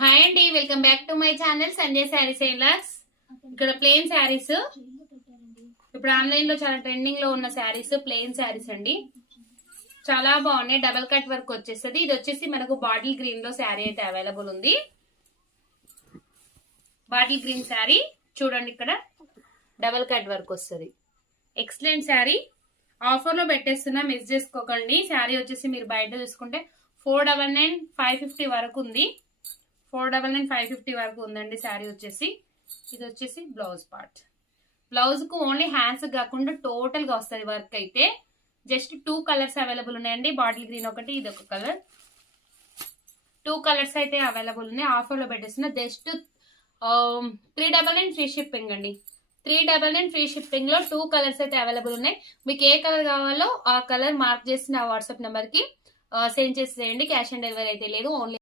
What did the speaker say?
Hi అండి, welcome back to my channel Sanjay saris and lakhs. ఇక్కడ plain saris ఇప్పుడు ఆన్లైన్ లో చాలా ట్రెండింగ్ లో ఉన్న శారీస్, ప్లెయిన్ శారీస్ అండి. చాలా బాగున్నాయి. డబల్ కట్ వర్క్ వచ్చేస్తుంది. ఇది వచ్చేసి మనకు బాటిల్ గ్రీన్ లో శారీ అయితే అవైలబుల్ ఉంది. బాటిల్ గ్రీన్ శారీ చూడండి, ఇక్కడ డబల్ కట్ వర్క్ వస్తుంది. ఎక్సలెంట్ శారీ. ఆఫర్ లో పెట్టేస్తున్నా, మిస్ చేసుకోకండి. శారీ వచ్చేసి మీరు బయట చూసుకుంటే 499 550 వరకు ఉంది. 499 550 వరకు ఉందండి శారీ వచ్చేసి. ఇది వచ్చేసి బ్లౌజ్ పార్ట్. బ్లౌజ్ కు ఓన్లీ హ్యాండ్స్ కాకుండా టోటల్ గా వస్తుంది వర్క్ అయితే. జస్ట్ 2 కలర్స్ అవైలబుల్ ఉన్నాయండి. బాటిల్ గ్రీన్ ఒకటి, ఇది ఒక కలర్. 2 కలర్స్ అయితే అవైలబుల్ ఉన్నాయి. ఆఫర్ లో పెట్టేస్తున్నా. జస్ట్ 399 ఫ్రీ షిప్పింగ్ అండి. 399 ఫ్రీ షిప్పింగ్ లో 2 కలర్స్ అయితే అవైలబుల్ ఉన్నాయి. మీకు ఏ కలర్ కావాలో ఆ కలర్ మార్క్ చేసి నా వాట్సాప్ నెంబర్ కి సెండ్ చేసేయండి. క్యాష్ ఆన్ డెలివరీ అయితే లేదు. ఓన్లీ